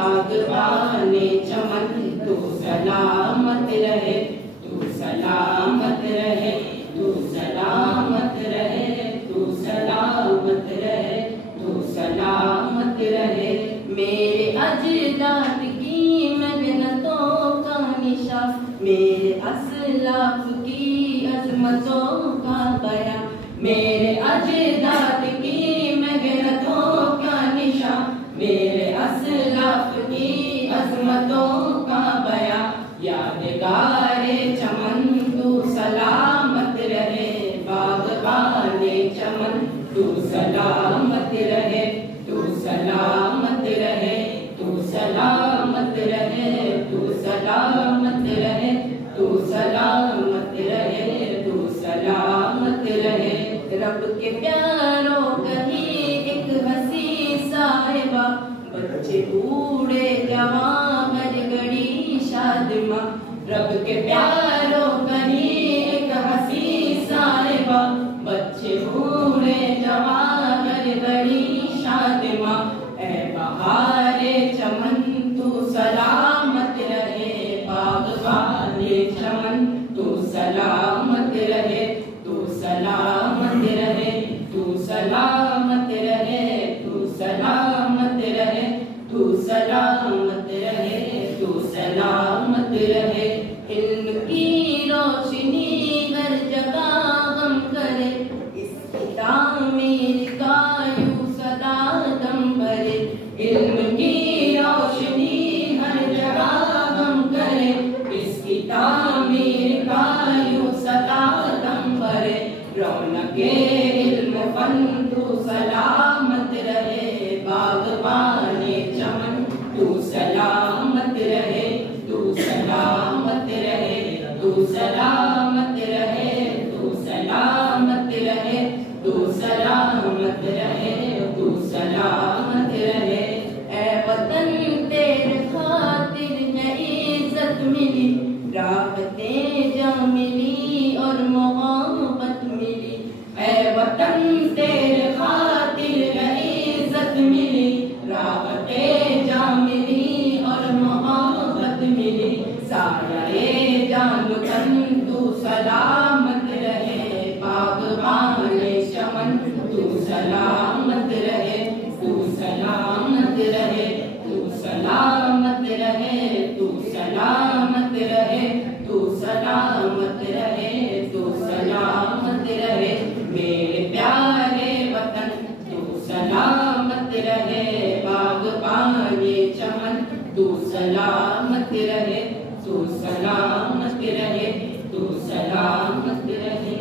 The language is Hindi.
बागबाने चमन, तू सलामत रहे, तू सलामत रहे, तू सलामत रहे, तू सलामत रहे, तू सलामत रहे। मेरे अजदाद की मेहनतों का निशा, मेरे असलाफ की अजमतों का बयां, मेरे अजदाद की मेहनतों का निशा, मेरे असलाफ की अजमतों का बयां। यादगारे चमन तू सलामत रहे, बागबाने चमन तू सलामत रहे, तू सलामत रहे, तू सलामत रहे, तू सलामत रहे, तू सलामत रहे, तू सलामत रहे। रब के प्यारों कहीं एक हंसी साहिबा, बच्चे बूढ़े जवान हर घड़ी शादिमा। रब के प्यारों कहीं एक हंसी साहिबा, बच्चे बूढ़े जवान हर घड़ी शादिमा। ऐ बहारे चमन तू सलामत रहे, बागबाने चमन तू सलामत रहे, तू सलामत रहे, तू सलामत रहे, तू सलामत रहे, तू सलामत रहे, तू सलामत रहे। इल्म की रोशनी हर जगह गम करे, इसकी तामीर का यूं सदा दम भरे। इल्म की रोशनी हर जगह गम करे, इसकी तामीर का यूं सदा दम भरे। रौनके इल्म फन तू सलामत रहे, बागबाने चमन तू सलामत रहे, तू सलामत रहे, तू सलामत रहे, तू सलामत रहे, तू सलामत रहे, तू सलामत रहे। ऐ वतन तेरे खातिर है इज्जत मिली, राहतें जा मिली और मोहब्बत मिली। ऐ वतन तेरे खातिर है इज्जत मिली, राहतें जा मिली और मोहब्बत मिली। साये जान तन तू सलामत रहे, बागबाने चमन तू सलामत रहे, तू सलामत रहे, तू सलामत रहे, तू सलामत रहे, तू सलामत रहे, तू सलामत रहे। मेरे प्यारे वतन तू सलामत रहे, बागबाने चमन तू सलामत रहे, तू सलामत रहे, तू सलामत रहे।